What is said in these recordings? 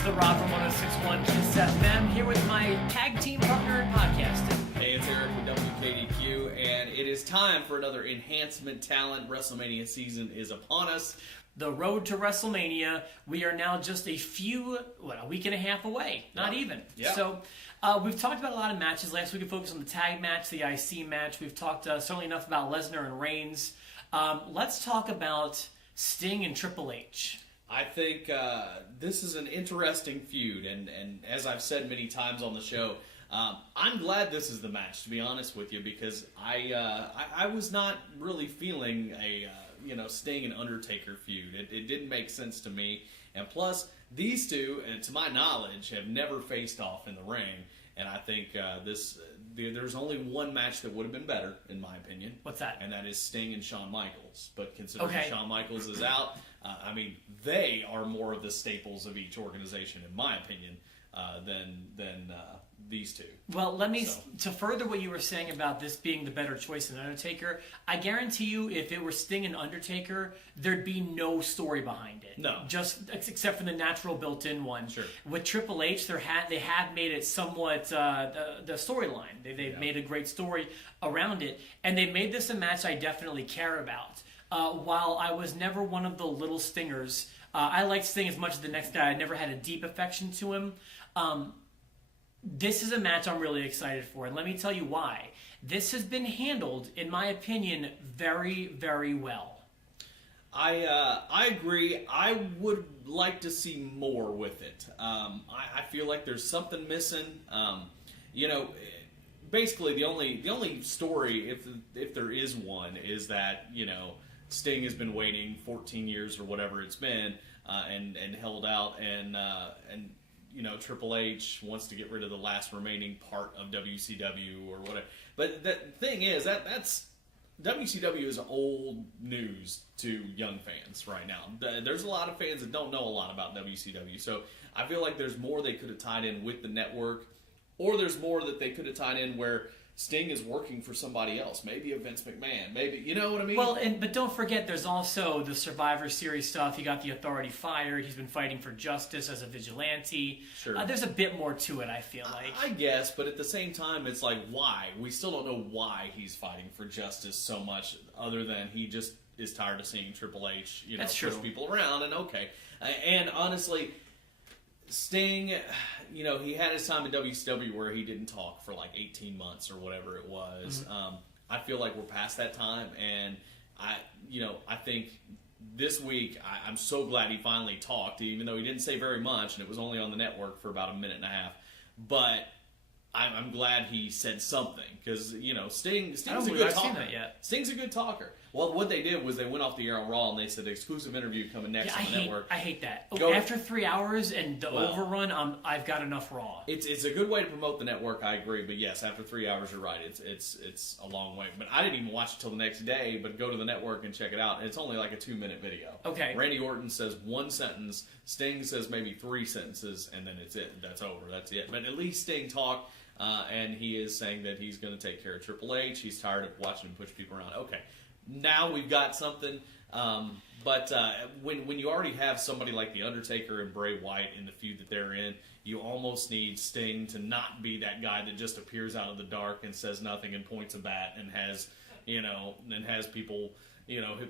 It's The Rock from 1061 Kiss FM here with my tag team partner in podcasting. Hey, it's Eric with WKDQ, and it is time for another Enhancement Talent. Wrestlemania season is upon us. The road to Wrestlemania, we are now just a week and a half away. Not even. Yeah. So we've talked about a lot of matches. Last week we focused on the tag match, the IC match. We've talked certainly enough about Lesnar and Reigns. Let's talk about Sting and Triple H. I think this is an interesting feud, and as I've said many times on the show, I'm glad this is the match, to be honest with you, because I was not really feeling a Sting and Undertaker feud. It didn't make sense to me, and plus these two, to my knowledge, have never faced off in the ring, and I think there's only one match that would have been better, in my opinion. What's that? And that is Sting and Shawn Michaels. But considering Shawn Michaels is out, they are more of the staples of each organization, in my opinion, than these two. Well, to further what you were saying about this being the better choice than Undertaker, I guarantee you if it were Sting and Undertaker, there'd be no story behind it. No. Just except for the natural built-in one. Sure. With Triple H, they have made it somewhat the storyline. They've made a great story around it, and they made this a match I definitely care about. While I was never one of the little Stingers, I liked Sting as much as the next guy. I never had a deep affection to him. This is a match I'm really excited for, and let me tell you why. This has been handled, in my opinion, very, very well. I agree. I would like to see more with it. I feel like there's something missing. Basically the only story, if there is one, is that Sting has been waiting 14 years or whatever it's been, and held out, and Triple H wants to get rid of the last remaining part of WCW or whatever. But the thing is, that's WCW is old news to young fans right now. There's a lot of fans that don't know a lot about WCW. So I feel like there's more they could have tied in with the network, or there's more that they could have tied in where Sting is working for somebody else, maybe a Vince McMahon, maybe, you know what I mean? Well, but don't forget, there's also the Survivor Series stuff. He got the Authority fired. He's been fighting for justice as a vigilante. Sure. There's a bit more to it, I feel like. I guess, but at the same time, it's like, why? We still don't know why he's fighting for justice so much, other than he just is tired of seeing Triple H, push people around, and okay. And honestly, Sting, he had his time in WCW where he didn't talk for like 18 months or whatever it was. Mm-hmm. I feel like we're past that time, and I think this week I'm so glad he finally talked, even though he didn't say very much, and it was only on the network for about a minute and a half. But I'm glad he said something, because Sting's a good talker. Seen that yet. Sting's a good talker. Well, what they did was they went off the air on Raw and they said exclusive interview coming next on the network. I hate that. After 3 hours and the overrun, I've got enough Raw. It's a good way to promote the network. I agree, but yes, after 3 hours, you're right. It's a long way. But I didn't even watch it till the next day. But go to the network and check it out. And it's only like a 2-minute video. Okay. Randy Orton says one sentence. Sting says maybe 3 sentences, and then it's it. That's over. That's it. But at least Sting talked. And he is saying that he's going to take care of Triple H. He's tired of watching him push people around. Okay, now we've got something. But when you already have somebody like The Undertaker and Bray Wyatt in the feud that they're in, you almost need Sting to not be that guy that just appears out of the dark and says nothing and points a bat and has people,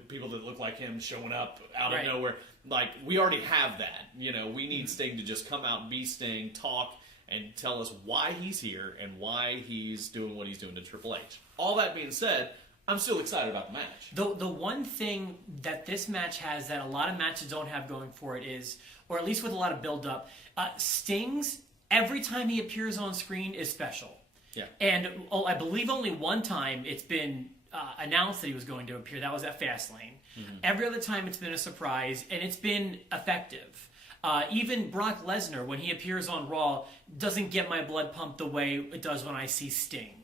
people that look like him showing up out of nowhere. Like, we already have that. We need Sting to just come out and be Sting, talk, and tell us why he's here and why he's doing what he's doing to Triple H. All that being said, I'm still excited about the match. The one thing that this match has that a lot of matches don't have going for it is, or at least with a lot of build-up, Sting's, every time he appears on screen, is special. Yeah. And I believe only one time it's been announced that he was going to appear. That was at Fastlane. Mm-hmm. Every other time it's been a surprise, and it's been effective. Even Brock Lesnar, when he appears on Raw, doesn't get my blood pumped the way it does when I see Sting.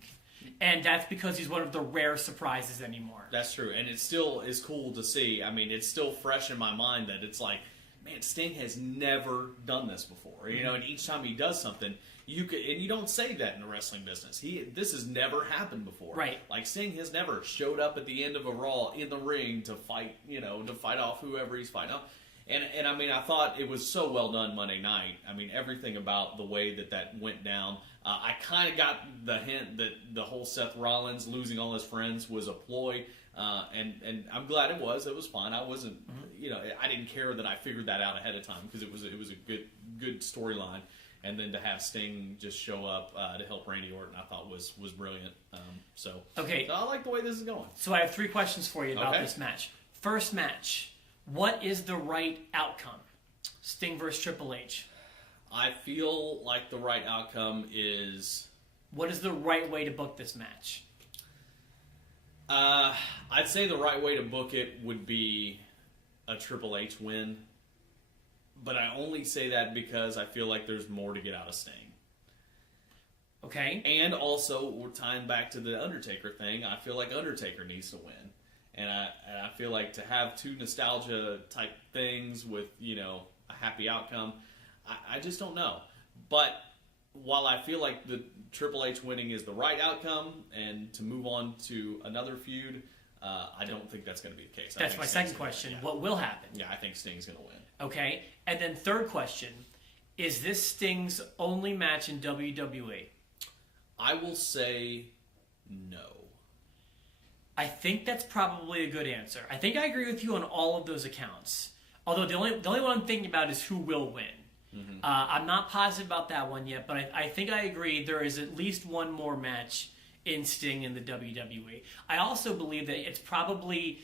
And that's because he's one of the rare surprises anymore. That's true. And it still is cool to see. I mean, it's still fresh in my mind that it's like, man, Sting has never done this before. And each time he does something, you don't say that in the wrestling business. This has never happened before. Right. Like, Sting has never showed up at the end of a Raw in the ring to fight, to fight off whoever he's fighting off. And I mean, I thought it was so well done Monday night. I mean, everything about the way that went down. I kind of got the hint that the whole Seth Rollins losing all his friends was a ploy, and I'm glad it was. It was fun. I wasn't, I didn't care that I figured that out ahead of time because it was a good storyline. And then to have Sting just show up to help Randy Orton, I thought was brilliant. So I like the way this is going. So I have 3 questions for you about this match. First match, what is the right outcome? Sting versus Triple H. I feel like the right outcome is... What is the right way to book this match? I'd say the right way to book it would be a Triple H win. But I only say that because I feel like there's more to get out of Sting. Okay. And also, we're tying back to the Undertaker thing, I feel like Undertaker needs to win. And I feel like to have 2 nostalgia-type things with, a happy outcome, I just don't know. But while I feel like the Triple H winning is the right outcome, and to move on to another feud, I don't think that's going to be the case. That's my second question. Win, What will happen? Yeah, I think Sting's going to win. Okay. And then third question, is this Sting's only match in WWE? I will say no. I think that's probably a good answer. I think I agree with you on all of those accounts. Although the only one I'm thinking about is who will win. Mm-hmm. I'm not positive about that one yet, but I think I agree there is at least one more match in Sting in the WWE. I also believe that it's probably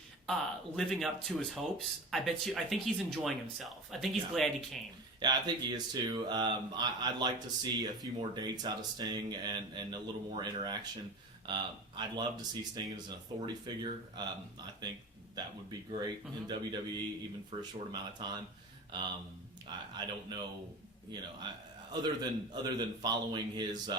living up to his hopes. I think he's enjoying himself. I think he's glad he came. Yeah, I think he is too. I'd like to see a few more dates out of Sting and a little more interaction. I'd love to see Sting as an authority figure. I think that would be great in WWE, even for a short amount of time. I don't know, other than following his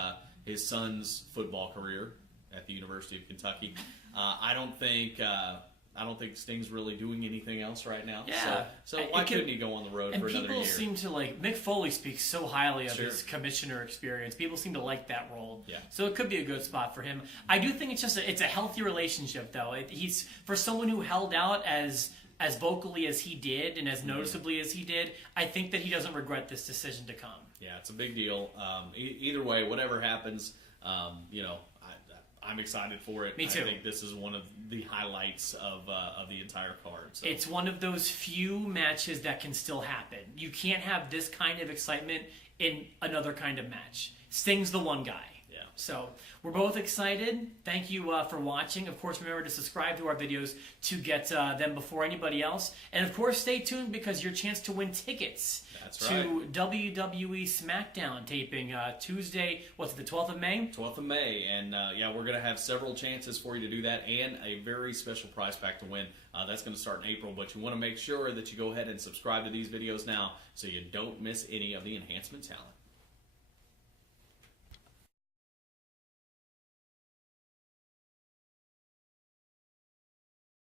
son's football career at the University of Kentucky, I don't think Sting's really doing anything else right now. Yeah. So why couldn't he go on the road for another year? And people seem to Mick Foley speaks so highly of his commissioner experience. People seem to like that role. Yeah. So it could be a good spot for him. I do think it's a healthy relationship though. He's for someone who held out as vocally as he did and as noticeably as he did, I think that he doesn't regret this decision to come. Yeah, it's a big deal. Either way, whatever happens, I'm excited for it. Me too. I think this is one of the highlights of the entire card. So. It's one of those few matches that can still happen. You can't have this kind of excitement in another kind of match. Sting's the one guy. Yeah. So we're both excited. Thank you for watching. Of course, remember to subscribe to our videos to get them before anybody else. And of course, stay tuned because your chance to win tickets to WWE SmackDown taping Tuesday, what's it, the 12th of May? 12th of May. And we're going to have several chances for you to do that and a very special prize pack to win. That's going to start in April, but you want to make sure that you go ahead and subscribe to these videos now so you don't miss any of the enhancement talent.